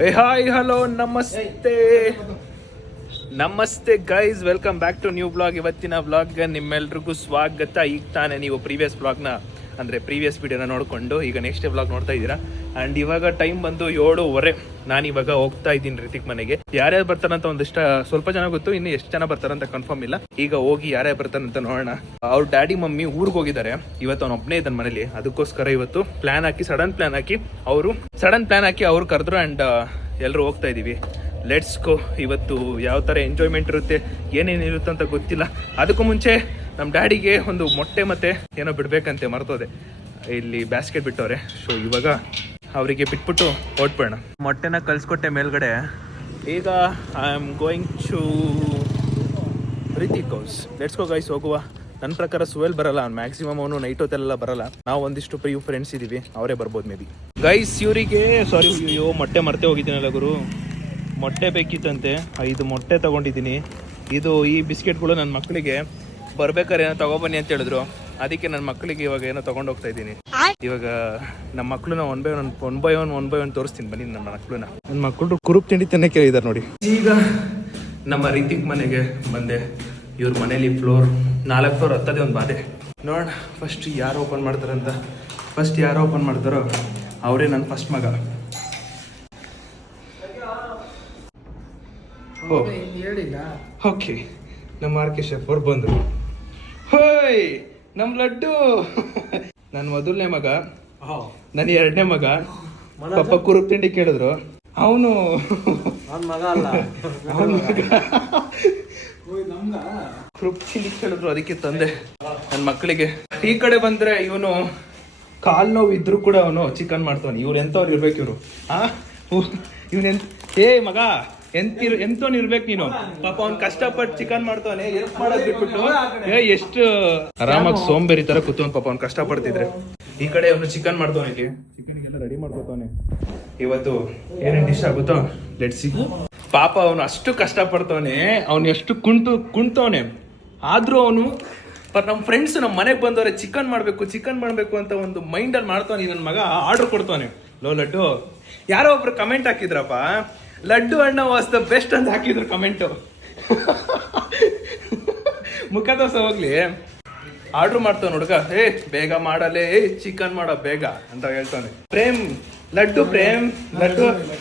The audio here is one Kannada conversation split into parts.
ಹಾಯ್ ಹಲೋ ನಮಸ್ತೆ ನಮಸ್ತೆ guys, welcome back to new blog. ಇವತ್ತಿನ ಬ್ಲಾಗ್ ನಿಮ್ಮೆಲ್ರಿಗೂ ಸ್ವಾಗತ. ಈಗ ತಾನೇ ನೀವು ಪ್ರೀವಿಯಸ್ ಬ್ಲಾಗ್ನ ಅಂದರೆ ಪ್ರೀವಿಯಸ್ ವಿಡಿಯೋನ ನೋಡಿಕೊಂಡು ಈಗ ನೆಕ್ಸ್ಟ್ ಬ್ಲಾಗ್ ನೋಡ್ತಾ ಇದ್ದೀರಾ. ಆ್ಯಂಡ್ ಇವಾಗ ಟೈಮ್ ಬಂದು 7:15. ನಾನು ಇವಾಗ ಹೋಗ್ತಾ ಇದ್ದೀನಿ ರಿತಿಕ್ ಮನೆಗೆ. ಯಾರ್ಯಾರು ಬರ್ತಾರಂತ ಸ್ವಲ್ಪ ಜನ ಗೊತ್ತು, ಇನ್ನು ಎಷ್ಟು ಜನ ಬರ್ತಾರಂತ ಕನ್ಫರ್ಮ್ ಇಲ್ಲ. ಈಗ ಹೋಗಿ ಯಾರ್ಯಾರು ಬರ್ತಾರಂತ ನೋಡೋಣ. ಅವ್ರ ಡ್ಯಾಡಿ ಮಮ್ಮಿ ಊರಿಗೆ ಹೋಗಿದ್ದಾರೆ. ಇವತ್ತು ಅವ್ನು ಒಬ್ಬನೇ ಇದ್ದಾನೆ ಮನೇಲಿ. ಅದಕ್ಕೋಸ್ಕರ ಇವತ್ತು ಸಡನ್ ಪ್ಲಾನ್ ಹಾಕಿ ಅವ್ರು ಕರೆದ್ರು. ಆ್ಯಂಡ್ ಎಲ್ಲರೂ ಹೋಗ್ತಾ ಇದ್ದೀವಿ. Let's go. ಇವತ್ತು ಯಾವ ಥರ ಎಂಜಾಯ್ಮೆಂಟ್ ಇರುತ್ತೆ, ಏನೇನಿರುತ್ತೆ ಅಂತ ಗೊತ್ತಿಲ್ಲ. ಅದಕ್ಕೂ ಮುಂಚೆ ನಮ್ಮ ಡ್ಯಾಡಿಗೆ ಒಂದು ಮೊಟ್ಟೆ ಮತ್ತೆ ಏನೋ ಬಿಡ್ಬೇಕಂತೆ, ಮರ್ತೋದೆ. ಇಲ್ಲಿ ಬ್ಯಾಸ್ಕೆಟ್ ಬಿಟ್ಟವ್ರೆ. ಸೊ ಇವಾಗ ಅವರಿಗೆ ಬಿಟ್ಬಿಟ್ಟು ಹೊಟ್ಬಿಡೋಣ. ಮೊಟ್ಟೆನ ಕಳಿಸ್ಕೊಟ್ಟೆ ಮೇಲ್ಗಡೆ. ಈಗ I am going to Rithik house. Let's go guys, ಹೋಗುವ. ನನ್ನ ಪ್ರಕಾರ ಸುವೆಲ್ ಬರಲ್ಲ, ಮ್ಯಾಕ್ಸಿಮಮ್ ಅವನು ನೈಟ್ ಹೊತ್ತೆಲ್ಲ ಬರಲ್ಲ. ನಾವು ಒಂದಿಷ್ಟು ಫ್ರೆಂಡ್ಸ್ ಇದ್ದೀವಿ, ಅವರೇ ಬರ್ಬೋದು ಮೇ ಬಿ. ಗೈಸ್ ಇವರಿಗೆ ಅಯ್ಯೋ ಮೊಟ್ಟೆ ಮರ್ತೆ ಹೋಗಿದ್ದೀನಲ್ಲ ಗುರು. ಮೊಟ್ಟೆ ಬೇಕಿತ್ತಂತೆ, 5 ಮೊಟ್ಟೆ ತೊಗೊಂಡಿದ್ದೀನಿ. ಈ ಬಿಸ್ಕೆಟ್ಗಳು ನನ್ನ ಮಕ್ಕಳಿಗೆ ಬರ್ಬೇಕಾದ್ರೆ ಏನೋ ತೊಗೊಬನ್ನಿ ಅಂತ ಹೇಳಿದ್ರು. ಅದಕ್ಕೆ ನನ್ನ ಮಕ್ಕಳಿಗೆ ಇವಾಗ ಏನೋ ತೊಗೊಂಡು ಹೋಗ್ತಾ ಇದ್ದೀನಿ. ಇವಾಗ ನಮ್ಮ ಮಕ್ಕಳನ್ನ ಒನ್ ಬೈ ಒನ್ ತೋರಿಸ್ತೀನಿ ಬನ್ನಿ. ನನ್ನ ಮಕ್ಕಳು ಕುರುಪ್ ತಿಂಡಿ ತಿನ್ನಕ್ಕೆ ಕೇಳಿದ್ದಾರೆ ನೋಡಿ. ಈಗ ನಮ್ಮ ರಿತಿಕ್ ಮನೆಗೆ ಬಂದೆ. ಇವ್ರ ಮನೇಲಿ 4 ಫ್ಲೋರ್ ಹತ್ತದೇ ಒಂದು ಬಾಧೆ. ನೋಡೋಣ ಫಸ್ಟ್ ಯಾರು ಓಪನ್ ಮಾಡ್ತಾರಂತ. ಯಾರು ಓಪನ್ ಮಾಡ್ತಾರೋ ಅವರೇ ನನ್ನ ಫಸ್ಟ್ ಮಗ. ಓಕೆ, ನಮ್ಮ ಆರ್ಕೆ ಶೆಫ್ ಅವ್ರು ಬಂದರು. ಹೋಯ್ ನಮ್ಮ ಲಡ್ಡು. ನನ್ನ ಮೊದಲನೇ ಮಗ, ನನ್ನ 2ನೇ ಮಗ. ಪಾಪ ಕುರುಪ್ ತಿಂಡಿ ಕೇಳಿದ್ರು. ಅವನು ಮಗ ಅಲ್ಲ, ಕುರುಪ್ ತಿಂಡಿ ಕೇಳಿದ್ರು, ಅದಕ್ಕೆ ತಂದೆ ನನ್ನ ಮಕ್ಕಳಿಗೆ. ಈ ಕಡೆ ಬಂದ್ರೆ ಇವನು ಕಾಲ್ ನೋವು ಇದ್ರು ಕೂಡ ಅವನು ಚಿಕನ್ ಮಾಡ್ತಾನೆ. ಇವ್ರು ಎಂತವ್ರು ಇರ್ಬೇಕು ಇವ್ರು. ಮಗ ಎಂತವನ್ ಇರ್ಬೇಕು ನೀನು. ಪಾಪ ಅವ್ನು ಕಷ್ಟಪಟ್ಟು ಚಿಕನ್ ಮಾಡ್ತಾನೆ. ಹೆಲ್ಪ್ ಮಾಡೋದ್ ಬಿಟ್ಬಿಟ್ಟು ಎಷ್ಟು ಆರಾಮಾಗಿ ಸೋಂಬೇರಿ ತರ ಕೂತವನ್. ಪಾಪ ಅವ್ನು ಕಷ್ಟಪಡ್ತಿದ್ರೆ. ಈ ಕಡೆ ಅವನು ಚಿಕನ್ ಮಾಡ್ತಾನೆ. ಚಿಕನ್ಗೆಲ್ಲ ರೆಡಿ ಮಾಡ್ಕೋತಾನೆ. ಇವತ್ತು ಏನೇನು ಡಿಶ್ ಆಗುತ್ತೋ ಲೆಟ್ಸ್ ಸಿ. ಪಾಪ ಅವನು ಅಷ್ಟು ಕಷ್ಟಪಡ್ತಾನೆ. ಅವ್ನು ಎಷ್ಟು ಕುಂಟವನೆ. ಆದ್ರೂ ಅವನು ನಮ್ಮ ಫ್ರೆಂಡ್ಸ್ ನಮ್ಮ ಮನೆಗೆ ಬಂದವ್ರೆ ಚಿಕನ್ ಮಾಡ್ಬೇಕು ಅಂತ ಒಂದು ಮೈಂಡಲ್ಲಿ ಮಾಡ್ತಾನೆ. ನನ್ನ ಮಗ ಆರ್ಡರ್ ಕೊಡ್ತಾನೆ. ಲೋ ಲಡ್ಡು, ಯಾರೋ ಒಬ್ರು ಕಮೆಂಟ್ ಹಾಕಿದ್ರಪ್ಪ, ಲಡ್ಡು ಅಣ್ಣ ವಾಸ್ ದ ಬೆಸ್ಟ್ ಅಂತ ಹಾಕಿದ್ರು ಕಮೆಂಟು. ಮುಖ ದೋಸ ಹೋಗ್ಲಿ, ಆರ್ಡ್ರ್ ಮಾಡ್ತಾವ ಹುಡುಗ. ಬೇಗ ಮಾಡಲೇ, ಚಿಕನ್ ಮಾಡೋ ಬೇಗ ಅಂತ ಹೇಳ್ತಾನೆ. ಲಡ್ಡು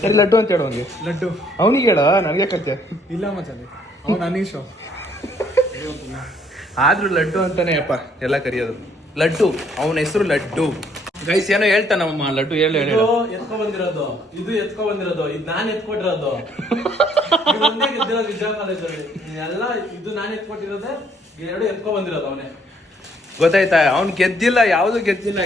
ಸರಿ ಲಡ್ಡು ಅಂತ ಹೇಳು ಅವನಿಗೆ. ಲಡ್ಡು ಅವನಿಗೆ ಹೇಳ, ನನಗೆ ಕತ್ತೆ ಇಲ್ಲ ಮಚಾನೆ. ಅವನು ಅನೀಶ್ ಆದ್ರೂ ಲಡ್ಡು ಅಂತಾನೆ ಅಪ್ಪ ಎಲ್ಲ ಕರೆಯೋದು. ಲಡ್ಡು, ಅವನ ಹೆಸರು ಲಡ್ಡು. ಗೈಸ್ ಏನೋ ಹೇಳ್ತಾನಮ್ಮ ಲಡ್ಡು. ಹೇಳು ಎತ್ಕೊ ಬಂದಿರೋದು ಇದು ನಾನ್ ಎತ್ಕೊಟ್ಟಿರೋದು. ವಿದ್ಯಾ ಕಾಲೇಜಲ್ಲಿ ಎಲ್ಲ ಇದು ನಾನ್ ಎತ್ಕೊಟ್ಟಿರೋದೆ. 2 ಎತ್ಕೊ ಬಂದಿರೋದು ಅವನೇ. ಗೊತ್ತಾಯ್ತಾ? ಅವ್ನು ಗೆದ್ದಿಲ್ಲ, ಯಾವ್ದು ಗೆದ್ದಿಲ್ಲ.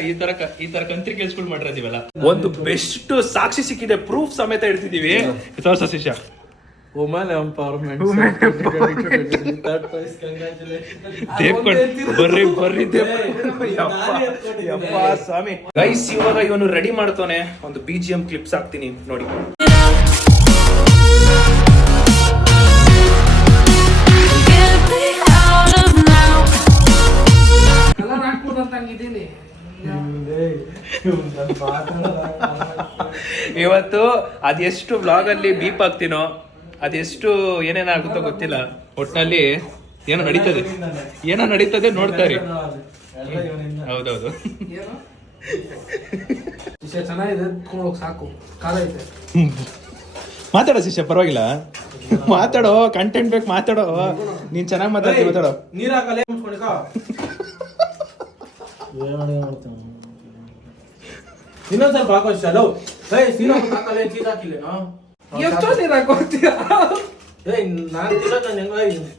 ಈ ತರ ಕಂತ್ರಿ ಕೆಲ್ಸಗಳು ಮಾಡಿರೋದಿವಲ್ಲ. ಒಂದು ಬೆಸ್ಟ್ ಸಾಕ್ಷಿ ಸಿಕ್ಕಿದೆ, ಪ್ರೂಫ್ ಸಮೇತ ಇಡ್ತಿದೀವಿ. ತೋರ್ಸ ಶಿಷ್ಯ. Women empowerment. ಸ್ವಾಮಿ ಗೈಸ್, ಇವಾಗ ಇವನು ರೆಡಿ ಮಾಡ್ತಾನೆ. ಒಂದು BGM ಕ್ಲಿಪ್ಸ್ ಹಾಕ್ತೀನಿ ನೋಡಿ. ಇವತ್ತು ಅದೆಷ್ಟು ವ್ಲಾಗ್ ಅಲ್ಲಿ ಬೀಪ್ ಆಗ್ತೀನೋ, ಅದೆಷ್ಟು ಏನೇನಾಗುತ್ತೋ ಗೊತ್ತಿಲ್ಲ. ಒಟ್ಟಿನಲ್ಲಿ ಏನೋ ನಡೀತದೆ ನೋಡ್ತಾರೆ. ಹೌದೌದು, ಚೆನ್ನಾಗಿದೆ. ಸಾಕು, ಖಾರ ಐತೆ. ಮಾತಾಡೋ ಶಿಷ್ಯ, ಪರವಾಗಿಲ್ಲ ಮಾತಾಡೋ. ಕಂಟೆಂಟ್ ಬೇಕು, ಮಾತಾಡೋ. ನೀನ್ ಚೆನ್ನಾಗಿ ಮಾತಾಡೋ. ನೀರ್ ಹಾಕಲ್ಲ ಇನ್ನೊಂದ್ ಸ್ವಲ್ಪ ಹಾಕೋ. ಚಲೋ ಎಷ್ಟೋ ನೀರ್ ಹಾಕೋತೀಯ? ನಾನು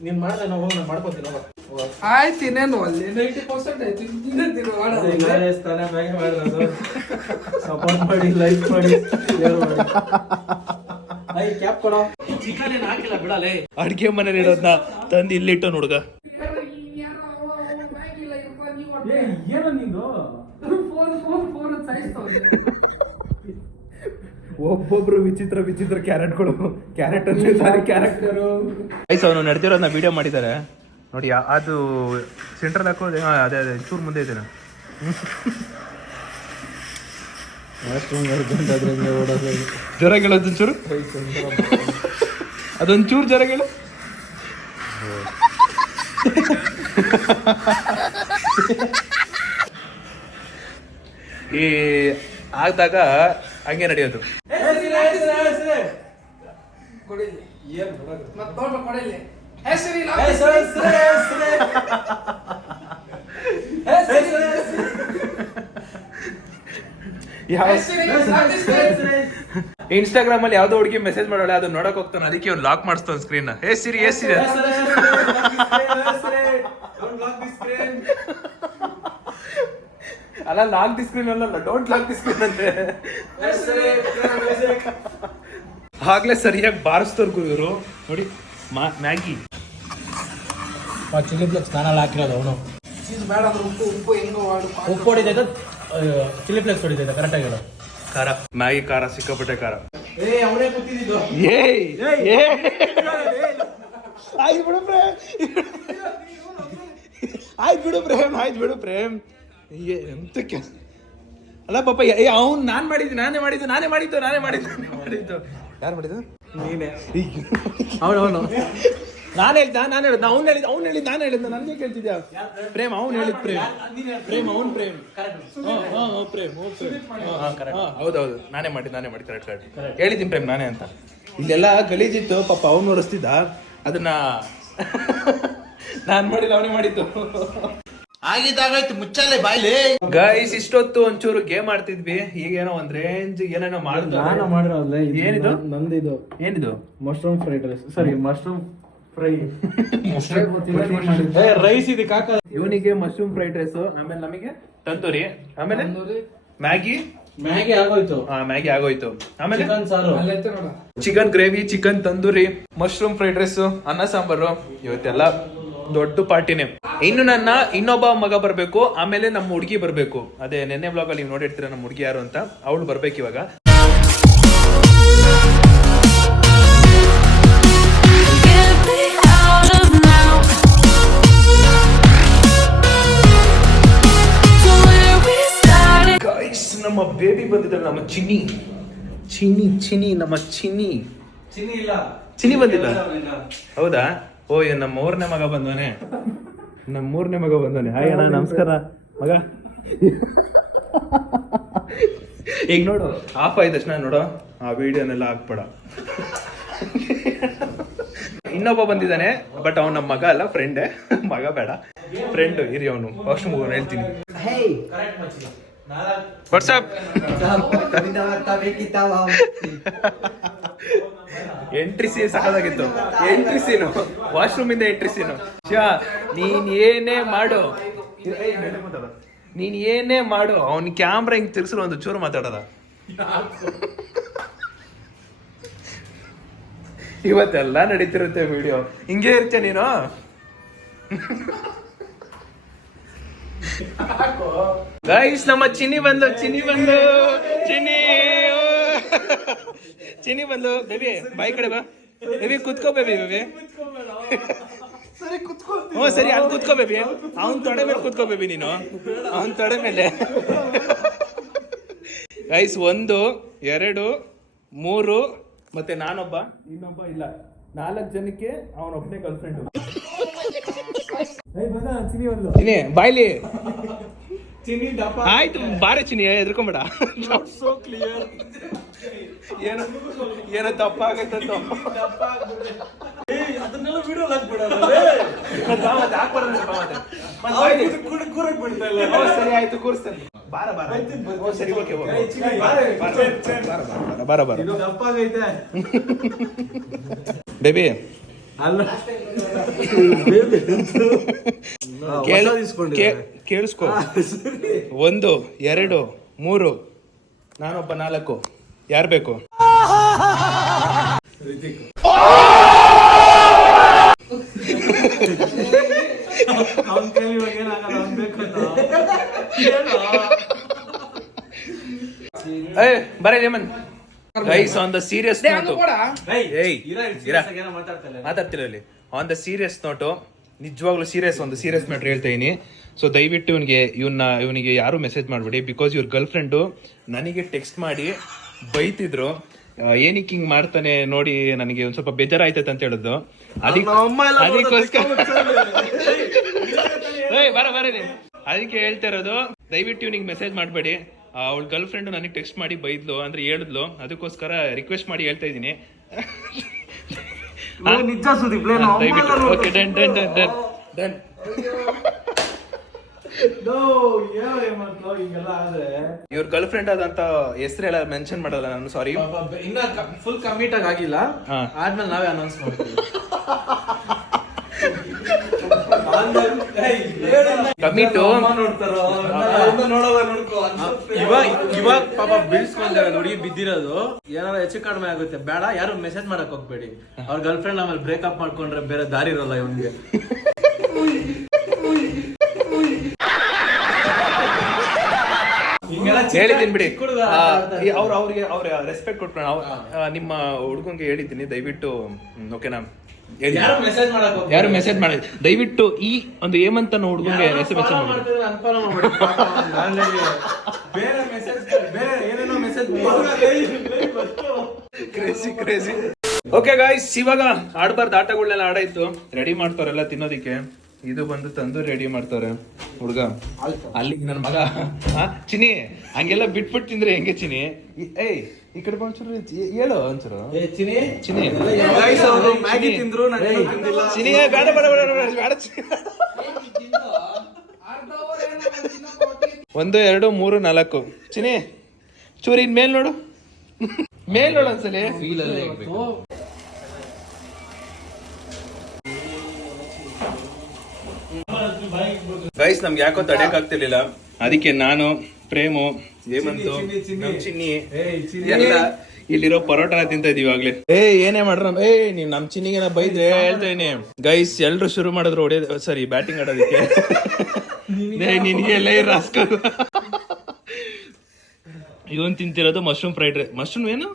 ನೀನ್ ಮಾಡ್ದೆ, ನಾನು ಮಾಡ್ಕೋತೀನಿ. ಆಯ್ತು, ಇನ್ನೇನು ಅಲ್ಲಿ 90% ಆಯ್ತು. ಸಪೋರ್ಟ್ ಮಾಡಿ, ಲೈಕ್ ಮಾಡಿ, ಕ್ಯಾಪ್ ಕೊಡೋ. ಚಿಕನ್ ಏನು ಹಾಕಿಲ್ಲ ಬಿಡಲೇ. ಅಡ್ಗೆ ಮನೇಲಿ ಇರೋದನ್ನ ತಂದು ಇಲ್ಲಿಟ್ಟು ಹುಡುಗ. ಏನೋ ನೀನು ಒಬ್ಬೊಬ್ರು ವಿಚಿತ್ರ ಕ್ಯಾರೆಟ್ಗಳು. ಕ್ಯಾರೆಟ್ ಅಂದ್ರೆ ಕ್ಯಾರೆಕ್ಟರು. ಅವನು ನಡೆದಿರೋದನ್ನ ವಿಡಿಯೋ ಮಾಡಿದ್ದಾರೆ ನೋಡಿ. ಅದು ಸೆಂಟ್ರಲ್ ಹಾಕೋದು. ಅದೇ ಚೂರು ಮುಂದೆ ಇದೆ. ಜ್ವರಗಳು ಅದೊಂಚೂರು ಅದೊಂಚೂರು ಜ್ವರಗಳು ಈ ಆಗ್ದಾಗ ಹಂಗೆ ನಡೆಯೋದು. ಇನ್ಸ್ಟಾಗ್ರಾಮ್ ಅಲ್ಲಿ ಯಾವ್ದೋ ಹುಡುಗಿ ಮೆಸೇಜ್ ಮಾಡೋಳೆ ಅದು ನೋಡಕ್ ಹೋಗ್ತಾನೆ, ಅದಕ್ಕೆ ಅವ್ನು ಲಾಕ್ ಮಾಡಿಸ್ತಾನೆ ಸ್ಕ್ರೀನ್. ಸಿರಿ ಅಲ್ಲ, ಲಾಕ್ ದಿ ಸ್ಕ್ರೀನ್ ಅಲ್ಲ, ಡೋಂಟ್ ಲಾಕ್ ದಿ ಸ್ಕ್ರೀನ್ ಅಂತೆ. ಆಗ್ಲೇ ಸರಿಯಾಗಿ ಬಾರಿಸ್ತವ್ರು ಇವರು ನೋಡಿ. ಮ್ಯಾಗಿ ಚಿಲ್ಲಿ ಫ್ಲೆಕ್ಸ್ ನಾನಲ್ಲಿ ಹಾಕಿರೋದು ಅವನು. ಉಪ್ಪು ಹೊಡಿತೈತ, ಚಿಲ್ಲಿ ಫ್ಲೆಕ್ಸ್ ಹೊಡಿತೈತ ಕರೆಕ್ಟಾಗಿರೋ ಖಾರ. ಮ್ಯಾಗಿ ಖಾರ, ಸಿಕ್ಕಾಪಟ್ಟೆ ಖಾರ. ಅವನೇ ಕೂತಿದ್ದು. ಆಯ್ತು ಬಿಡು ಪ್ರೇಮ್. ಎಂತಕ್ಕೆ ಅಲ್ಲ ಪಾಪ, ಅವ್ನು ನಾನೇ ಮಾಡಿದ್ದು. ಯಾರು ಮಾಡಿದ್ದು? ನೀನೆ. ಅವನು ನಾನು ಹೇಳಿದ್ದ ನನಗೆ ಕೇಳ್ತಿದ್ಯಾ? ಪ್ರೇಮ್ ಅವ್ನು ಹೇಳಿದ್ ಪ್ರೇಮ್ ಹೌದೌದು, ನಾನೇ ಮಾಡಿ ಕರೆಕ್ಟ್ ಹೇಳಿದ್ದೀನಿ ಪ್ರೇಮ್ ನಾನೇ ಅಂತ. ಇಲ್ಲೆಲ್ಲ ಗಲೀಜಿತ್ತು ಪಾಪ, ಅವನು ಒರೆಸ್ತಿದ್ದ ಅದನ್ನ. ನಾನ್ ಮಾಡಿಲ್ಲ, ಅವನೇ ಮಾಡಿದ್ದು. ಆಗಿದ್ದಾಗಾಯ್ತು, ಮುಚ್ಚಾಲೆ ಬಾಯ್ಲಿ. ಗೈಸ್, ಇಷ್ಟೊತ್ತು ಒಂಚೂರು ಗೇಮ್ ಆಡ್ತಿದ್ವಿ, ಈಗೇನೋ ಒಂದ್ ರೇಂಜ್ ಏನೇನೋ ಮಾಡಿರೋಲ್ಲ. ಏನಿದು? ನಂದಿದು ಏನಿದು? Mushroom fried rice. ಸರಿ, ಮಶ್ರೂಮ್ ಫ್ರೈ ರೈಸ್ ಇದೆ ಕಾಕ. ಇವನಿಗೆ ಮಶ್ರೂಮ್ ಫ್ರೈಡ್ ರೈಸ್, ಆಮೇಲೆ ನಮಗೆ ತಂದೂರಿ, ಆಮೇಲೆ ಮ್ಯಾಗಿ ಆಗೋಯ್ತು. ಆಮೇಲೆ chicken gravy, chicken tandoori, mushroom fried rice, ಅನ್ನ ಸಾಂಬಾರು. ಇವತ್ತೆಲ್ಲ ದೊಡ್ಡ ಪಾರ್ಟಿನೇ. ಇನ್ನು ನನ್ನ ಇನ್ನೊಬ್ಬ ಮಗ ಬರ್ಬೇಕು, ಆಮೇಲೆ ನಮ್ಮ ಹುಡುಗಿ ಬರ್ಬೇಕು. ಅದೇ ನೆನ್ನೆ ಬ್ಲಾಗ್ ಅಲ್ಲಿ ನೀವು ನೋಡಿರ್ತೀರ ನಮ್ಮ ಹುಡುಗಿ ಯಾರು ಅಂತ. ಅವಳು ಬರ್ಬೇಕು ಇವಾಗ. ನಮ್ಮ ಬೇಬಿ ಬಂದಿದ್ದಾಳೆ, ನಮ್ಮ ಚಿನ್ನಿ ನಮ್ಮ ಚಿನ್ನಿ ಬಂದಿಲ್ಲ. ಹೌದಾ? ಓ, ನಮ್ಮ ಮೂರನೇ ಮಗ ಬಂದವನೆ. ಹಾಯ್ ಅಣ್ಣ, ನಮಸ್ಕಾರ ಮಗ. ಈಗ ನೋಡು, ಆಫ್ ಆಯ್ತು ತಕ್ಷಣ ನೋಡು, ಆ ವಿಡಿಯೋನೆಲ್ಲ ಹಾಕ್ಬೇಡ. ಇನ್ನೊಬ್ಬ ಬಂದಿದ್ದಾನೆ, ಬಟ್ ಅವ್ನು ನಮ್ಮ ಮಗ ಅಲ್ಲ, ಫ್ರೆಂಡೇ. ಮಗ ಬೇಡ, ಫ್ರೆಂಡ್ ಇರಿ. ಅವನು ಫಸ್ಟ್ ಮೂವ್ ಹೇಳ್ತೀನಿ. ವಾಟ್ಸಪ್ ಎಂಟ್ರಿ ಸೀನ್ ಸಕ್ಕದಾಗಿತ್ತು. ಎಂಟ್ರಿ ಸೀನು, ವಾಶ್ರೂಮ್ ಇಂದ ಎಂಟ್ರಿ ಸೀನು. ನೀನ್ ಏನೇ ಮಾಡು, ಅವ್ನ ಕ್ಯಾಮ್ರಾ ಹಿಂಗ್ ತಿರ್ಸಿರೋ ಒಂದು ಚೂರು ಮಾತಾಡೋದ. ಇವತ್ತೆಲ್ಲ ನಡೀತಿರುತ್ತೆ ವಿಡಿಯೋ, ಹಿಂಗೆ ಇರ್ತೀಯ ನೀನು. ಗೈಸ್, ನಮ್ಮ ಚಿನ್ನಿ ಬಂದು ಬೇಬಿ, ಬಾಯಿ ಕಡೆ ಬಾ ಬೇಬಿ, ಕುತ್ಕೋ ಬೇಬಿ. ಸರಿ, ಅಲ್ಲಿ ಕುತ್ಕೋ ಬೇಬಿ. ಅವನ್ ತೊಡೆ ಮೇಲೆ ಕುತ್ಕೋ ಬೇಬಿ, ನೀನು ಅವನ್ ತೊಡೆ ಮೇಲೆ. ಗೈಸ್, 1 2 3 ಮತ್ತೆ ನಾನೊಬ್ಬ, ಇನ್ನೊಬ್ಬ ಇಲ್ಲ, 4 ಜನಕ್ಕೆ ಅವನೊಬ್ಬನೇ ಗರ್ಲ್ ಫ್ರೆಂಡ್. ಚಿನ್ನಿ ಬಾಯ್ಲಿ. ಆಯ್ತು ಬಾರೆ ಚಿನ್ನಿ, ಎದ್ರಕೊಂಬೇಡ. ಏನೋ ತಪ್ಪ ಆಗೈತಂತ. ಸರಿ ಆಯ್ತು, ಕೂರಿಸ್ತೇನೆ. ಸರಿ, ಓಕೆ. ಬಾರ ಬೇಬಿ. ಕೇಳಿಸ್ಕೊ. 1 2 3 ನಾನೊಬ್ಬ 4. ಯಾರು ಬೇಕು? ಬರೀ layman. Guys, on the serious note, ಮಾತಾಡ್ತಿಲ್ಲ ಇಲ್ಲಿ. ಆನ್ ದ ಸೀರಿಯಸ್ ನೋಟು, ನಿಜವಾಗ್ಲೂ ಒಂದು ಸೀರಿಯಸ್ ಮ್ಯಾಟ್ರ್ ಹೇಳ್ತಾ ಇದೀನಿ. ಸೊ ದಯವಿಟ್ಟು ಇವನಿಗೆ ಯಾರು ಮೆಸೇಜ್ ಮಾಡಬೇಡಿ. ಬಿಕಾಸ್ ಇವ್ರ ಗರ್ಲ್ ಫ್ರೆಂಡು ನನಗೆ ಟೆಕ್ಸ್ಟ್ ಮಾಡಿ ಬೈತಿದ್ರು, ಏನಕ್ಕೆ ಹಿಂಗೆ ಮಾಡ್ತಾನೆ ನೋಡಿ ನನಗೆ ಒಂದು ಸ್ವಲ್ಪ ಬೇಜಾರಾಯ್ತೈತೆ ಅಂತ ಹೇಳಿದ್ದು. ಅದಕ್ಕೆ ಹೇಳ್ತಾ ಇರೋದು, ದಯವಿಟ್ಟು ಇವನಿಗೆ ಮೆಸೇಜ್ ಮಾಡಬೇಡಿ. ಅವಳ ಗರ್ಲ್ ಫ್ರೆಂಡು ನನಗೆ ಟೆಕ್ಸ್ಟ್ ಮಾಡಿ ಬೈದ್ಲು ಅಂದ್ರೆ ಹೇಳಿದ್ಲು, ಅದಕ್ಕೋಸ್ಕರ ರಿಕ್ವೆಸ್ಟ್ ಮಾಡಿ ಹೇಳ್ತಾ ಇದ್ದೀನಿ. ನಿಜ Sudeep okay done done done done done. ಇವ್ರ ಗರ್ಲ್ ಫ್ರೆಂಡ್ ಆದಂತ ಹೆಸರೆಲ್ಲ ಮೆನ್ಷನ್ ಮಾಡಲ್ಲ ನಾನು, ಸಾರಿ. ಇನ್ನ ಫುಲ್ ಕಮಿಟ್ ಆಗಿಲ್ಲ, ಆದ್ಮೇಲೆ ನಾವೇ ಅನೌನ್ಸ್ ಮಾಡ್ತೀವಿ. ಕಮಿಟು ಇವಾಗ ಪಾಪ ಬೀಳ್ಸ್ಕೊಂಡಾಗ ನೋಡಿ ಬಿದ್ದಿರೋದು, ಏನಾರ ಹೆಚ್ಚು ಕಡಿಮೆ ಆಗುತ್ತೆ, ಬೇಡ ಯಾರು ಮೆಸೇಜ್ ಮಾಡಕ್ ಹೋಗ್ಬೇಡಿ. ಅವ್ರ ಗರ್ಲ್ ಫ್ರೆಂಡ್ ಆಮೇಲೆ ಬ್ರೇಕಪ್ ಮಾಡ್ಕೊಂಡ್ರೆ ಬೇರೆ ದಾರಿ ಇರಲ್ಲ ಇವನ್ಗೆ. ಹೇಳಿದ್ದೀನಿ ಬಿಡಿ, ಅವ್ರ ರೆಸ್ಪೆಕ್ಟ್ ಕೊಟ್ಬಿಡೋಣ. ನಿಮ್ಮ ಹುಡುಗಂಗೆ ಹೇಳಿದ್ದೀನಿ, ದಯವಿಟ್ಟು ಓಕೆನಾ ಹೇಳಿ. ಯಾರು ಮೆಸೇಜ್ ಮಾಡಿ ದಯವಿಟ್ಟು ಈ ಒಂದು ಹೇಮಂತ್ ಅನ್ನೋ ಹುಡುಗಂಗೆ SMS ಕ್ರೇಜಿ. ಓಕೆ ಗಾಯ್ಸ್, ಇವಾಗ ಆಡಬಾರ್ದು ಆಟಗಳನ್ನೆಲ್ಲ ಆಡಾಯ್ತು, ರೆಡಿ ಮಾಡ್ತಾರೆಲ್ಲ ತಿನ್ನೋದಿಕ್ಕೆ. ಇದು ಬಂದು ತಂದು ರೆಡಿ ಮಾಡ್ತಾರೆ ಹುಡುಗ. ಅಲ್ಲಿಗೆ ನನ್ನ ಮಗ ಚಿನಿ ಹಂಗೆಲ್ಲ ಬಿಟ್ಬಿಟ್ಟು ತಿಂದ್ರೆ ಹೆಂಗೆ ಚಿನಿ? ಏಯ್ ಈ ಕಡೆ ಒಂಚೂರು ಹೇಳು ಒಂಚೂರು. ಚಿನಿ ಚಿನಿ ಬೇಡ ಬೇಡ ಬೇಡ ಬೇಡ. 1 2 3 4 ಚಿನಿ ಚೂರಿ ಇನ್ ಮೇಲ್ ನೋಡು, ಮೇಲ್ ನೋಡು ಒಂದ್ಸಲಿ. ಗೈಸ್ ನಮ್ಗೆ ಯಾಕೋ ತಡೆಯಕ್ ಆಗ್ತಿರ್ಲಿಲ್ಲ, ಅದಕ್ಕೆ ನಾನು, ಪ್ರೇಮು, ಹೇಮಂತು, ಚಿನ್ನಿ ಎಲ್ಲ ಇಲ್ಲಿರೋ ಪರೋಟನ ತಿಂತ ಇದೀವಿ ಆಗ್ಲೇ. ಏನೇ ಮಾಡ್ರ ನೀವ್ ನಮ್ ಚಿನ್ನಿಗೆ ಬೈದ್ರೆ ಹೇಳ್ತಾ ಇದೀನಿ. ಗೈಸ್ ಎಲ್ರು ಶುರು ಮಾಡಿದ್ರು ಹೊಡೆಯೋದು, ಸರಿ ಬ್ಯಾಟಿಂಗ್ ಆಡೋದಕ್ಕೆ. ನಿನ್ಗೆ ಎಲ್ಲ ರಾಸ್ಕಲ್. ಇವನ್ ತಿಂತಿರೋದು ಮಶ್ರೂಮ್ ಫ್ರೈಡ್ ರೈಸ್, ಮಶ್ರೂಮ್ ಏನು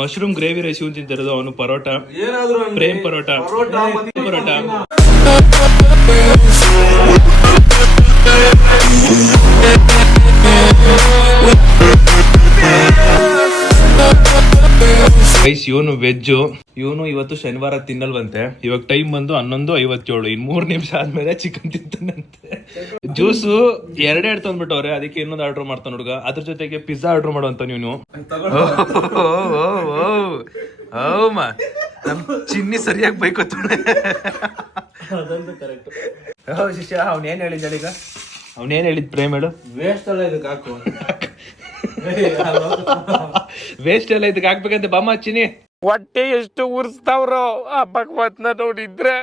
ಮಶ್ರೂಮ್ ಗ್ರೇವಿ ರೈಸ್ ಇವನ್ ತಿಂತಿರೋದು. ಅವನು ಪರೋಟ, ಪ್ರೇಮ್ ಪರೋಟ. ಗೈಸ್ ಇವನು ವೆಜ್ಜು, ಇವನು ಇವತ್ತು ಶನಿವಾರ ತಿನ್ನಲ್ವಂತೆ. ಇವಾಗ ಟೈಮ್ ಬಂದು 11:57, ಇನ್ 3 ನಿಮಿಷ ಆದ್ಮೇಲೆ ಚಿಕನ್ ತಿಂತಾನಂತೆ. ಜ್ಯೂಸು 2 ತಂದ್ಬಿಟ್ಟವ್ರೆ, ಅದಕ್ಕೆ ಇನ್ನೊಂದು ಆರ್ಡರ್ ಮಾಡ್ತಾನ ಹುಡುಗ. ಅದ್ರ ಜೊತೆಗೆ ಪಿಜ್ಜಾ ಆರ್ಡರ್ ಮಾಡುವಂತ ನೀನು. ನಮ್ ಚಿನ್ನಿ ಸರಿಯಾಗಿ ಬೈಕೋತಾನೆ. ಶಿಷ್ಯ ಅವ್ನೇನ್ ಹೇಳಿದ ಈಗ? ಅವನೇನ್ ಹೇಳಿದ್ ಪ್ರೇಮ್ ಹೇಳು? ವೇಸ್ಟ್ ಅಲ್ಲ ಇದಕ್ಕೆ ಹಾಕು. ವೇಸ್ಟ್ ಎಲ್ಲ ಇದಕ್ಕೆ ಹಾಕ್ಬೇಕಂತ ಬಾಮ ಚಿನಿ. ಹೊಟ್ಟೆ ಎಷ್ಟು ಉರ್ಸ್ತಾವ್ರೋ ಆ ಭಗವತ್ನ ನೋಡಿದ್ರೆ.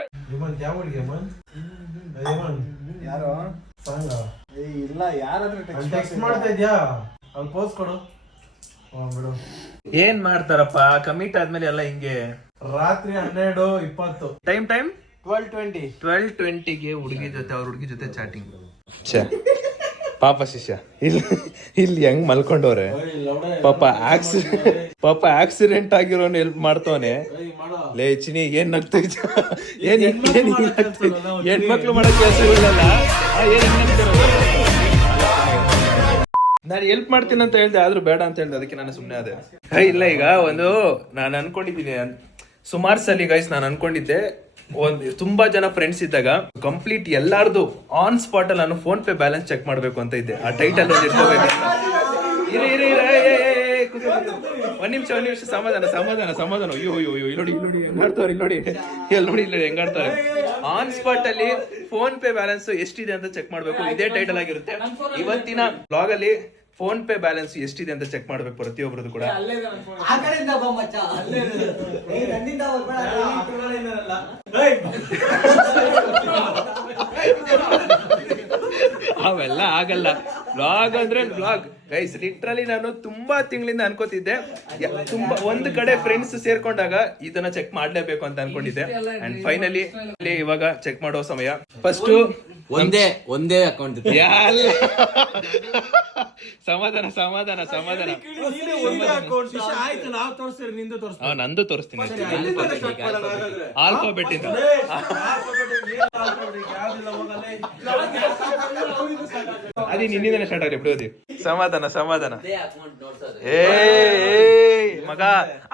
ಏನ್ ಮಾಡ್ತಾರಪ್ಪ ಕಮಿಟ್ ಆದ್ಮೇಲೆ ಎಲ್ಲ ಹಿಂಗೆ. ರಾತ್ರಿ 12:20 ಟೈಮ್ 12:20 ಹುಡುಗಿ ಜೊತೆ ಅವ್ರ ಹುಡುಗಿ ಜೊತೆ ಚಾಟಿಂಗ್. ಪಾಪ ಶಿಷ್ಯ ಇಲ್ಲಿ ಹೆಂಗ್ ಮಲ್ಕೊಂಡವ್ರೆ ಪಾಪ ಆಕ್ಸಿಡೆಂಟ್ ಆಗಿರೋನ್ ಹೆಲ್ಪ್ ಮಾಡ್ತವನೆ. ಲೇ ಚಿನಿ ಏನ್ ನಗ್ತಾ ಹೆಣ್ಮಕ್ಳು ಮಾಡೋ ಕೆಲಸಗಳಲ್ಲ. ನಾನು ಹೆಲ್ಪ್ ಮಾಡ್ತೀನಿ ಅಂತ ಹೇಳ್ದೆ, ಆದ್ರೂ ಬೇಡ ಅಂತ ಹೇಳ್ದೆ, ಅದಕ್ಕೆ ನಾನು ಸುಮ್ಮನೆ ಅದೇ. ಇಲ್ಲ ಈಗ ಒಂದು ನಾನು ಅನ್ಕೊಂಡಿದ್ದೀನಿ ಸುಮಾರು ಸಲ ಗೈಸ್, ನಾನು ಅನ್ಕೊಂಡಿದ್ದೆ ತುಂಬಾ ಜನ ಫ್ರೆಂಡ್ಸ್ ಇದ್ದಾಗ ಕಂಪ್ಲೀಟ್ ಎಲ್ಲಾರ್ದು ಆನ್ ಸ್ಪಾಟ್ ಅಲ್ಲಿ ನಾನು ಫೋನ್ ಪೇ ಬ್ಯಾಲೆನ್ಸ್ ಚೆಕ್ ಮಾಡ್ಬೇಕು ಅಂತ ಇದ್ದೆ. ಆ ಟೈಟಲ್ ಒಂದು ಇಟ್ಕೋಬೇಕು. ಒಂದ್ ನಿಮಿಷ ಸಮಾಧಾನ. ಅಯ್ಯೋ ಇಲ್ಲಿ ನೋಡಿ ಹೆಂಗಾಡ್ತಾರೆ. ಆನ್ ಸ್ಪಾಟ್ ಅಲ್ಲಿ ಫೋನ್ ಪೇ ಬ್ಯಾಲೆನ್ಸ್ ಎಷ್ಟಿದೆ ಅಂತ ಚೆಕ್ ಮಾಡ್ಬೇಕು, ಇದೇ ಟೈಟಲ್ ಆಗಿರುತ್ತೆ. ಇವತ್ತಿನ ಬ್ಲಾಗ್ ಅಲ್ಲಿ ಫೋನ್ ಪೇ ಬ್ಯಾಲೆನ್ಸ್ ಎಷ್ಟಿದೆ ಅಂತ ಚೆಕ್ ಮಾಡ್ಬೇಕು ಪ್ರತಿಯೊಬ್ಬರದು ಕೂಡ. ಅವೆಲ್ಲ ಆಗಲ್ಲ. ಬ್ಲಾಗ್ ಅಂದ್ರೆ ಬ್ಲಾಗ್ ಗೈಸ್. ಲಿಟ್ರಲಿ ನಾನು ತುಂಬಾ ತಿಂಗಳಿಂದ ಅನ್ಕೋತಿದ್ದೆ, ತುಂಬಾ ಒಂದ್ ಕಡೆ ಫ್ರೆಂಡ್ಸ್ ಸೇರ್ಕೊಂಡಾಗ ಇದನ್ನ ಚೆಕ್ ಮಾಡ್ಲೇಬೇಕು ಅಂತ ಅನ್ಕೊಂಡಿದ್ದೆ. ಅಂಡ್ ಫೈನಲಿ ಇವಾಗ ಚೆಕ್ ಮಾಡೋ ಸಮಯ. ಫಸ್ಟ್ ಒಂದೇ ಅಕೌಂಟ್ ಸಮಾಧಾನ ಸಮಾಧಾನ ಸಮಾಧಾನ. ಆಯ್ತು ನಾವ್ ತೋರಿಸ್ತೀರಿ, ನಿಂದು ತೋರಿಸ್ತೀವಿ. ನಂದು ತೋರಿಸ್ತೀನಿ. ಆಲ್ಫಾಬೆಟ್ ಇಂದ ಅದೇ ನಿನ್ನಿಂದನೇ ಸ್ಟಾರ್ಟ್ ಆಗ್ರಿ ಬಿಡೋದಿ. ಸಮಾಧಾನ ಸಮಾಧಾನ. ಏ ಮಗ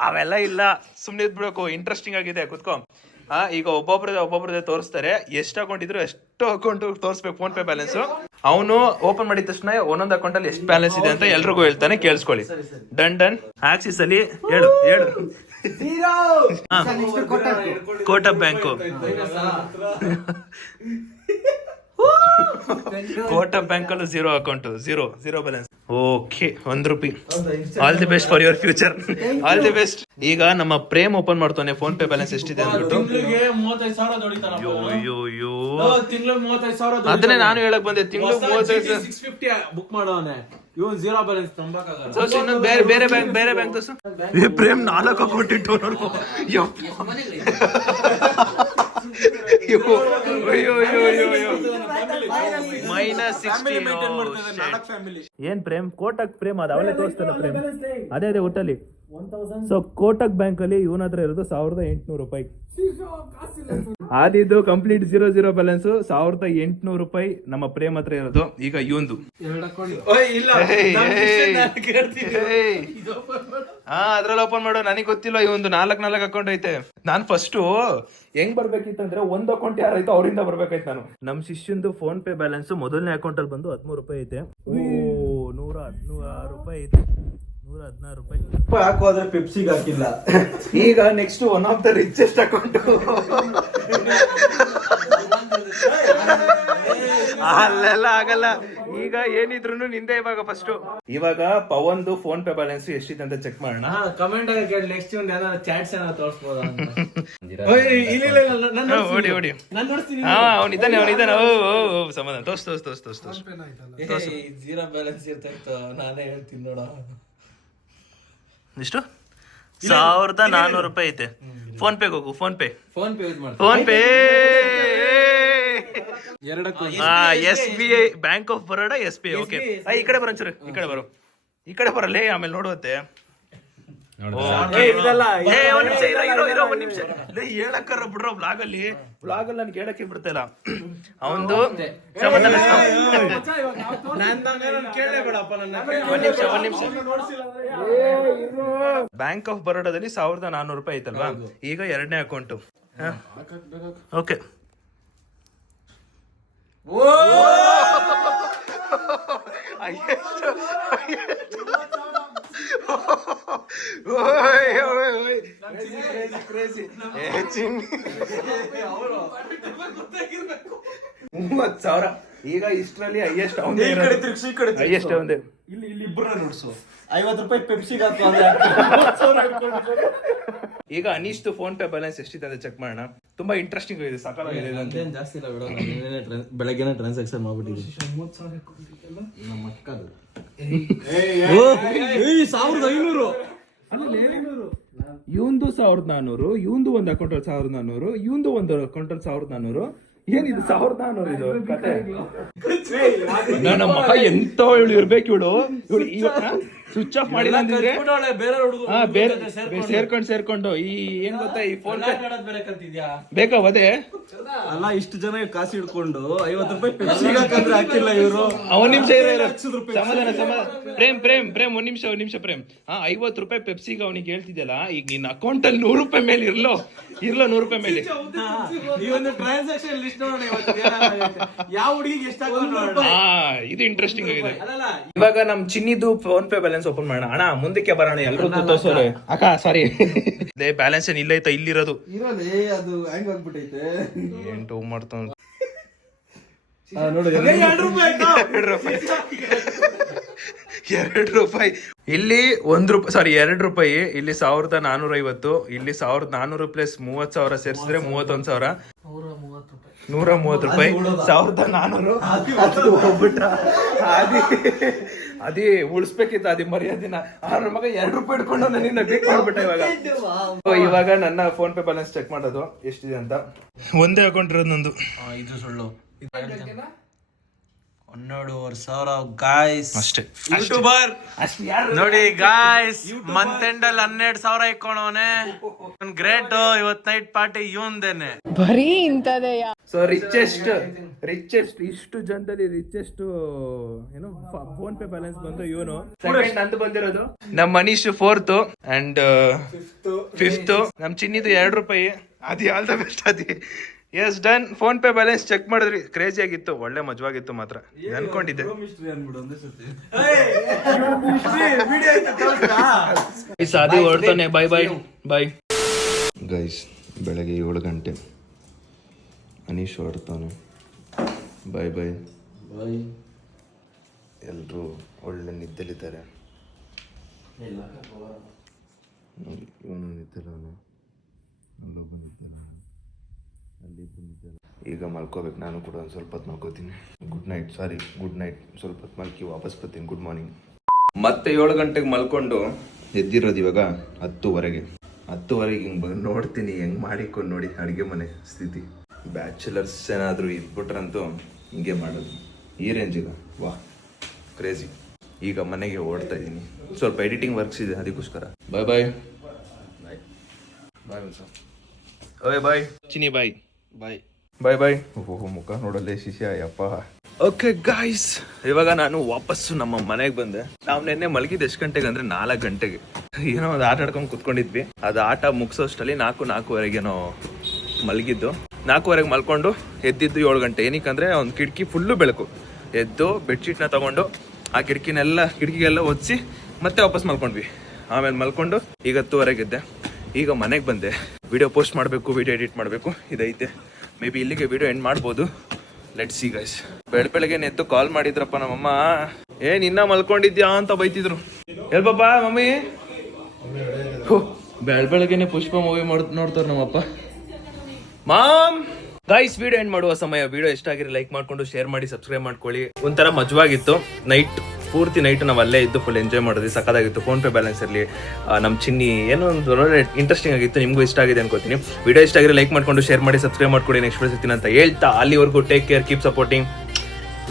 ಅವೆಲ್ಲ ಇಲ್ಲ, ಸುಮ್ನೆ ಇದ್ಬಿಡ್ಬೇಕು. ಇಂಟ್ರೆಸ್ಟಿಂಗ್ ಆಗಿದೆ, ಕುತ್ಕೋ. ಈಗ ಒಬ್ಬೊಬ್ರದೇ ತೋರಿಸ್ತಾರೆ. ಎಷ್ಟು ಅಕೌಂಟ್ ಇದ್ರು ಎಷ್ಟು ಅಕೌಂಟ್ ತೋರಿಸ್ಬೇಕು ಫೋನ್ ಪೇ ಬ್ಯಾಲೆನ್ಸ್. ಅವನು ಓಪನ್ ಮಾಡಿದ ತಕ್ಷಣ ಒಂದೊಂದು ಅಕೌಂಟ್ ಅಲ್ಲಿ ಎಷ್ಟು ಬ್ಯಾಲೆನ್ಸ್ ಇದೆ ಅಂತ ಎಲ್ರಿಗೂ ಹೇಳ್ತಾನೆ, ಕೇಳಿಸ್ಕೊಳ್ಳಿ. ಡನ್. ಆಕ್ಸಿಸ್ ಅಲ್ಲಿ ಹೇಳು ಕೋಟಕ್ ಬ್ಯಾಂಕು, ಕೋಟಕ್ ಬ್ಯಾಂಕ್ ಅಲ್ಲೂ 0 account, zero balance. Okay, ₹1. All the best for your future. All the best. ಈಗ ನಮ್ಮ ಪ್ರೇಮ್ ಓಪನ್ ಮಾಡ್ತಾನೆ ಫೋನ್ ಪೇ ಬ್ಯಾಲೆನ್ಸ್ ಎಷ್ಟಿದೆ ಅಂದ್ಬಿಟ್ಟು. ಅದನ್ನೇ ನಾನು ಹೇಳಕ್ ಬಂದೆ. ತಿಂಗಳು 35,650 ಬುಕ್ ಮಾಡೋನೆ. ಇವನ್ 0 ಬ್ಯಾಲೆನ್ಸ್ ತೋರ್ಸು. ಇನ್ನೊಂದು ಬೇರೆ ಬ್ಯಾಂಕ್ ತೋರ್ಸು. ಪ್ರೇಮ್ 4 ಅಕೌಂಟ್ ಇಟ್ಟು ನೋಡ್ಕೊ. -60. ಏನ್ ಪ್ರೇಮ್ ಕೋಟಕ್ ಪ್ರೇಮ್ ಅದ ಅವಲೇ ತೋರಿಸ್ತಲ್ಲ ಪ್ರೇಮ್. ಅದೇ ಒಟ್ಟಲ್ಲಿ. ಸೊ ಕೋಟಕ್ ಬ್ಯಾಂಕ್ ಅಲ್ಲಿ ಇವನ ಹತ್ರ ಇರೋದು ₹1,800. ಆದಿದ್ದು ಕಂಪ್ಲೀಟ್ 0 ಬ್ಯಾಲೆನ್ಸ್ ₹1,800 ನಮ್ಮ ಪ್ರೇಮ್ ಹತ್ರ ಇರೋದು. ಈಗ ಇವಂದು ಅದ್ರಲ್ಲಿ ಓಪನ್ ಮಾಡೋ. ನನಗೆ ಗೊತ್ತಿಲ್ಲ, ಇವಂದು 4 ಅಕೌಂಟ್ ಐತೆ. ನಾನ್ ಫಸ್ಟ್ ಹೆಂಗ್ ಬರ್ಬೇಕಿತ್ತಂದ್ರೆ ಒಂದು ಅಕೌಂಟ್ ಯಾರಾಯ್ತು ಅವರಿಂದ ಬರ್ಬೇಕಾಯ್ತು ನಾನು. ನಮ್ ಶಿಷ್ಯಂದು ಫೋನ್ ಪೇ ಬ್ಯಾಲೆನ್ಸ್ ಮೊದಲನೇ ಅಕೌಂಟ್ ಅಲ್ಲಿ ಬಂದು ₹13 ಐತೆ. ₹116 ಐತೆ. ₹116 ಹಾಕೋದ್ರೆ ಪೆಪ್ಸಿಗೆ ಹಾಕಿಲ್ಲ. ಈಗ next one of the richest account. ಅಲ್ಲೆಲ್ಲ ಆಗಲ್ಲ. ಈಗ ಏನಿದ್ರು ನಿಂದೆ. ಇವಾಗ ಪವನ್ದು ಫೋನ್ ಪೇ ಬ್ಯಾಲೆನ್ಸ್ ಎಷ್ಟಿದೆ ಅಂತ ಚೆಕ್ ಮಾಡೋಣ. ಕಮೆಂಟ್ ಆಗಿ ಕೇಳಿ. ನೆಕ್ಸ್ಟ್ ಒಂದು ಏನಾದ್ರು ಚಾಟ್ಸ್ ಏನಾದ್ರು ತೋರಿಸ್ಬೋದಾ? ಓಡಿ ಅವನಿದ್ದಾನೆ. ಸಮಾಧಾನ. ತೋರ್ಸ್ 0 ಬ್ಯಾಲೆನ್ಸ್ ಇರ್ತಾಯಿತ್ತು. ನಾನೇ ಹೇಳ್ತೀನಿ ನೋಡ. ಎಷ್ಟು? ₹1,400 ಐತೆ. ಫೋನ್ ಪೇಗೆ ಹೋಗು. ಫೋನ್ ಪೇ ಯೂಸ್ ಮಾಡ್ತೀನಿ. ಫೋನ್ ಪೇ ಎರಡಕ್ಕೂ SBI, bank of Baroda, SBI. Okay, ಈ ಕಡೆ ಬರೋ ಒಂಚೂರು. ಈ ಕಡೆ ಬರಲ್ಲೇ, ಆಮೇಲೆ ನೋಡುತ್ತೆ. ಒಂದ್ ನಿಮಿಷ ಹೇಳಕ್ಕಾರ ಬಿಡ್ರೋ. ಬ್ಲಾಗ್ ಅಲ್ಲಿ ನನ್ಗೆ ಹೇಳಕ್ಕೆ ಬಿಡ್ತಿಲ್ಲ ಅವಂದು. ಬ್ಯಾಂಕ್ ಆಫ್ ಬರೋಡಾದಲ್ಲಿ ₹1,400 ಐತಲ್ವಾ? ಈಗ ಎರಡನೇ ಅಕೌಂಟು. ಓಕೆ, $30,000. ಈಗ ಇಷ್ಟರಲ್ಲಿ ಹೈಯೆಸ್ಟ್ ಅವಂದೇ. ಇಲ್ಲಿ ಇಬ್ಬರ ನೋಡ್ಸು. ₹50 ಪೆಪ್ಸಿಗೆ ಹಾಕೋ. ಈಗ ಅನೀಶ್ದು ಫೋನ್ ಪೇ ಬ್ಯಾಲೆನ್ಸ್ ಎಷ್ಟಿದೆ ಅಂತ ಚೆಕ್ ಮಾಡೋಣ. ತುಂಬಾ ಇಂಟ್ರೆಸ್ಟಿಂಗ್ ಇದೆ, ಸಾಕಾಗಿದೆ. ಜಾಸ್ತಿ ಇಲ್ಲ ಬಿಡೋ. ಬೆಳಗ್ಗೆನೇ ಟ್ರಾನ್ಸಾಕ್ಷನ್ ಮಾಡ್ಬಿಟ್ಟಿದ್ವಿ. 1,500. ಇವಂದು 1,400, ಇವಂದು ಒಂದು ಅಕೌಂಟ್ 1,400, ಇವಂದು ಒಂದು ಅಕೌಂಟ್ 1,400. ಏನಿದು 1,400 ಇದು ಕತೆ? ನನ್ನ ಮಗ ಎಂತ ಇರ್ಬೇಕು ಇವಳು. ಸ್ವಿಚ್ ಆಫ್ ಮಾಡಿಲ್ಲ ಅಂದಿದ್ರೆ ಸೇರ್ಕೊಂಡು ಈ ಏನ್ ಗೊತ್ತಾ, ಈ ಫೋನ್ ಬೇಕಾ ಅದೇ ಅಲ್ಲ. ಇಷ್ಟು ಜನ ಕಾಸು ಹಿಡ್ಕೊಂಡು ₹50 ಪೆಪ್ಸಿಗೆ ಹಾಕಿಲ್ಲ ಇವರು. ಒಂದ್ ನಿಮಿಷ ಪ್ರೇಮ್ ಒಂದ್ ನಿಮಿಷ ಪ್ರೇಮ್. ₹50 ಪೆಪ್ಸಿಗೆ ಅವನಿಗೆ ಹೇಳ್ತಿದ್ಯಲ್ಲ. ಈಗ ನಿನ್ನ ಅಕೌಂಟ್ ಅಲ್ಲಿ ₹100 ಮೇಲೆ ಇರ್ಲೋ ₹100 ಮೇಲೆ. ಯಾವ ಹುಡುಗಿಗೆ ಇದು ಇಂಟ್ರೆಸ್ಟಿಂಗ್ ಆಗಿದೆ. ಇವಾಗ ನಮ್ ಚಿನ್ನಿದು ಫೋನ್ ಪೇ ಬ್ಯಾಲೆನ್ಸ್ ಓಪನ್ ಮಾಡೋಣ. ಅಣ್ಣ ಮುಂದಕ್ಕೆ ಬರೋಣ, ಎಲ್ರು ತೋರ್ಸೋರೆ. ಅಕ್ಕ ಸಾರಿ, ಬ್ಯಾಲೆನ್ಸ್ ಏನ್ ಇಲ್ಲ ಐತಾ? ಇಲ್ಲಿರೋದು ಅದು ಹ್ಯಾಂಗ್ ಆಗ್ಬಿಟ್ಟೈತೆ. ಏನ್ ಟೂ ಮಾಡ್ತಾನ ₹2. ಇಲ್ಲಿ ₹1, ₹2. ಇಲ್ಲಿ ₹1,450. ಇಲ್ಲಿ 1,400 ಪ್ಲಸ್ 30,000 ಸೇರಿಸಿದ್ರೆ ₹31,000. ₹130. 1,400 ಅದೇ ಉಳಿಸ್ಬೇಕಿತ್ತು. ಅದೇ ಮರ್ಯಾದಿನ ಅವ್ರ ಮಗ ₹2 ಇಟ್ಕೊಂಡು ನಿನ್ನ ಬೇಕ್ ಮಾಡ್ಬಿಟ್ಟ. ಇವಾಗ ನನ್ನ ಫೋನ್ ಪೇ ಬ್ಯಾಲೆನ್ಸ್ ಚೆಕ್ ಮಾಡೋದು ಎಷ್ಟಿದೆ ಅಂತ. ಒಂದೇ ಅಕೌಂಟ್ ಇರೋದು ನಂದು. ಇದು ಸುಳ್ಳು. 1,500,000 ಗಾಯ್ಸ್ ಅಷ್ಟೇ ಯೂಟ್ಯೂಬರ್ ನೋಡಿ ಗಾಯ್ಸ್ ಮಂತ್ ಎಂಡ್ ಅಲ್ಲಿ 12,000 ಇಕ್ಕೊಂಡವನೆ ಗ್ರೇಟ್ ಇವತ್ ನೈಟ್ ಪಾರ್ಟಿ ಇವಂದೇನೆ ಬರೀ ಇಂಥದೆಯಾ. ಸೊ ರಿಚೆಸ್ಟ್ ಇಷ್ಟು ಜನದಲ್ಲಿ ರಿಚೆಸ್ಟ್ ಏನು ಫೋನ್ ಪೇ ಬ್ಯಾಲೆನ್ಸ್ ಬಂದು ಇವನು ಸೆಕೆಂಡ್ ನಂದು ಬಂದಿರೋದು, ನಮ್ ಮನೀಶ್ 4th ಅಂಡ್ 5th, ನಮ್ ಚಿನ್ನಿದು ₹2. ಅದಿ ಆಲ್ ದ ಬೆಸ್ಟ್ ಅದಿ. Yes done. PhonePe balance check ಮಾಡಿದ್ರಿ, ಕ್ರೇಜಿ ಆಗಿತ್ತು, ಒಳ್ಳೆ ಮಜವಾಗಿತ್ತು ಮಾತ್ರ ಅನ್ಕೊಂಡಿದ್ದೆ. ಸಾದಿ ಹೊರಡ್ತಾನೆ. Bye bye bye guys. ಬೆಳಗ್ಗೆ 7 ಗಂಟೆ ಅನೀಶ್ ಹೊರಡ್ತಾನೆ. ಬಾಯ್ ಬಾಯ್ ಬಾಯ್. ಎಲ್ಲರೂ ಒಳ್ಳೆ ನಿದ್ದೆಲಿದ್ದಾರೆ ನೋಡಿ. ಇವನು ನಿದ್ದೆಲ್ಲ, ಅಲ್ಲೊಬ್ಬ ನಿದ್ದೆಲ್ಲ, ಅಲ್ಲಿಬ್ಬರು ನಿದ್ದೆಲ್ಲ. ಈಗ ಮಲ್ಕೋಬೇಕು. ನಾನು ಕೂಡ ಒಂದು ಸ್ವಲ್ಪ ಹೊತ್ತು ಮಲ್ಕೋತೀನಿ. Good night. ಸ್ವಲ್ಪ ಹೊತ್ತು ಮಲ್ಕಿ ವಾಪಸ್ ಬರ್ತೀನಿ. Good morning. ಮತ್ತೆ 7 ಗಂಟೆಗೆ ಮಲ್ಕೊಂಡು ಎದ್ದಿರೋದು ಇವಾಗ 10:30. 10:30 ಹಿಂಗೆ ಬಂದು ನೋಡ್ತೀನಿ, ಹೆಂಗೆ ಮಾಡಿಕೊಂಡು ನೋಡಿ ಅಡುಗೆ ಮನೆ ಸ್ಥಿತಿ. ಬ್ಯಾಚುಲರ್ಸ್ ಏನಾದರೂ ಇದ್ಬಿಟ್ರಂತೂ ಹಿಂಗೆ ಮಾಡೋದು ಈ ರೇಂಜಿಗೆ. ವಾ ಕ್ರೇಜಿ. ಈಗ ಮನೆಗೆ ಓಡ್ತಾ ಇದ್ದೀನಿ. ಸ್ವಲ್ಪ ಎಡಿಟಿಂಗ್ ವರ್ಕ್ಸ್ ಇದೆ, ಅದಕ್ಕೋಸ್ಕರ. ಬಾಯ್ ಬಾಯ್ ಬಾಯ್ ಬಾಯ್ ಓಯ್ ಬಾಯ್ ಚಿನಿ ಬಾಯ್ ಬಾಯ್ ಬಾಯ್ ಬಾಯ್. ಓಹೋ ಮುಖ ನೋಡಲ್ಲೇ ಶಿಷ್ಯ ಯಪ್ಪ. ಓಕೆ ಗಾಯ್ಸ್, ಇವಾಗ ನಾನು ವಾಪಸ್ಸು ನಮ್ಮ ಮನೆಗೆ ಬಂದೆ. ನಾವು ನಿನ್ನೆ ಮಲಗಿದ್ದು ಎಷ್ಟು ಗಂಟೆಗೆ ಅಂದರೆ 4 ಗಂಟೆಗೆ. ಏನೋ ಒಂದು ಆಟ ಆಡ್ಕೊಂಡು ಕುತ್ಕೊಂಡಿದ್ವಿ. ಅದು ಆಟ ಮುಗಿಸೋಷ್ಟರಲ್ಲಿ 4:04 ಮಲಗಿದ್ದು. 4:15 ಮಲ್ಕೊಂಡು ಎದ್ದಿದ್ದು 7 ಗಂಟೆ. ಏನಕ್ಕಂದ್ರೆ ಒಂದು ಕಿಟಕಿ ಫುಲ್ಲು ಬೆಳಕು. ಎದ್ದು ಬೆಡ್ಶೀಟ್ನ ತಗೊಂಡು ಆ ಕಿಟಕಿಗೆಲ್ಲ ಒದಿಸಿ ಮತ್ತೆ ವಾಪಸ್ ಮಲ್ಕೊಂಡ್ವಿ. ಆಮೇಲೆ ಮಲ್ಕೊಂಡು ಈಗ 10:30 ಇದ್ದೆ. ಈಗ ಮನೆಗೆ ಬಂದೆ. ವಿಡಿಯೋ ಪೋಸ್ಟ್ ಮಾಡಬೇಕು, ವಿಡಿಯೋ ಎಡಿಟ್ ಮಾಡಬೇಕು, ಇದೈತೆ. ಮೇ ಬಿ ಇಲ್ಲಿಗೆ ವಿಡಿಯೋ ಎಂಡ್ ಮಾಡ್ಬೋದು. Let's see guys. ಬೆಳಗ್ಗೆ ಎದ್ದು ಕಾಲ್ ಮಾಡಿದ್ರಪ್ಪ ನಮ್ಮಮ್ಮ. ನಿನ್ನ ಮಲ್ಕೊಂಡಿದ್ಯಾ ಅಂತ ಬೈತಿದ್ರು. ಹೇಳ್ಬಪ್ಪ ಮಮ್ಮಿ. ಬೆಳಗ್ಗೆನೆ ಪುಷ್ಪ ಮೂವಿ ನೋಡ್ತಾರೆ ನಮ್ಮಪ್ಪ. ಮಾಮ್ ಗೈಸ್, ವಿಡಿಯೋ ಎಂಡ್ ಮಾಡುವ ಸಮಯ. ವಿಡಿಯೋ ಇಷ್ಟ ಆಗಿರಿ ಲೈಕ್ ಮಾಡ್ಕೊಂಡು ಶೇರ್ ಮಾಡಿ, ಸಬ್ಸ್ಕ್ರೈಬ್ ಮಾಡ್ಕೊಳ್ಳಿ. ಒಂಥರ ಮಜವಾಗಿತ್ತು. ಪೂರ್ತಿ ನೈಟ್ ನಾವು ಅಲ್ಲೇ ಇದ್ದು ಫುಲ್ ಎಂಜಾಯ್ ಮಾಡಿದ್ವಿ. ಸಕ್ಕದಾಗಿತ್ತು. ಫೋನ್ ಪೇ ಬ್ಯಾಲೆನ್ಸ್ ಇರಲಿ, ನಮ್ಮ ಚಿನ್ನಿ ಏನೋ ಒಂದು ಒಳ್ಳೆ ಇಂಟ್ರೆಸ್ಟಿಂಗ್ ಆಗಿತ್ತು. ನಿಮಗೂ ಇಷ್ಟ ಆಗಿದೆ ಅನ್ಕೋತೀನಿ. ವಿಡಿಯೋ ಇಷ್ಟ ಆಗಿರಿ ಲೈಕ್ ಮಾಡ್ಕೊಂಡು ಶೇರ್ ಮಾಡಿ, ಸಬ್ಸ್ಕ್ರೈಬ್ ಮಾಡ್ಕೊಳ್ಳಿ. ನೆಕ್ಸ್ಟ್ ವಿಡಿಯೋ ಸಿಗ್ತೀನಿ ಅಂತ ಹೇಳ್ತಾ ಅಲ್ಲಿವರೆಗೂ take care, keep supporting,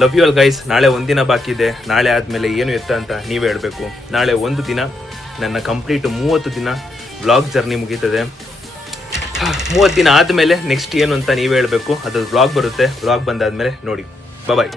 love you all guys. ನಾಳೆ ಒಂದಿನ ಬಾಕಿ ಇದೆ. ನಾಳೆ ಆದಮೇಲೆ ಏನು ಎತ್ತ ಅಂತ ನೀವೇ ಹೇಳಬೇಕು. ನಾಳೆ ಒಂದು ದಿನ ನನ್ನ ಕಂಪ್ಲೀಟ್ 30 ದಿನ ವ್ಲಾಗ್ ಜರ್ನಿ ಮುಗೀತದೆ. 30 ದಿನ ಆದಮೇಲೆ ನೆಕ್ಸ್ಟ್ ಏನು ಅಂತ ನೀವೇ ಹೇಳಬೇಕು. ಅದು ವ್ಲಾಗ್ ಬರುತ್ತೆ. ವ್ಲಾಗ್ ಬಂದಾದ್ಮೇಲೆ ನೋಡಿ. ಬಾಯ್.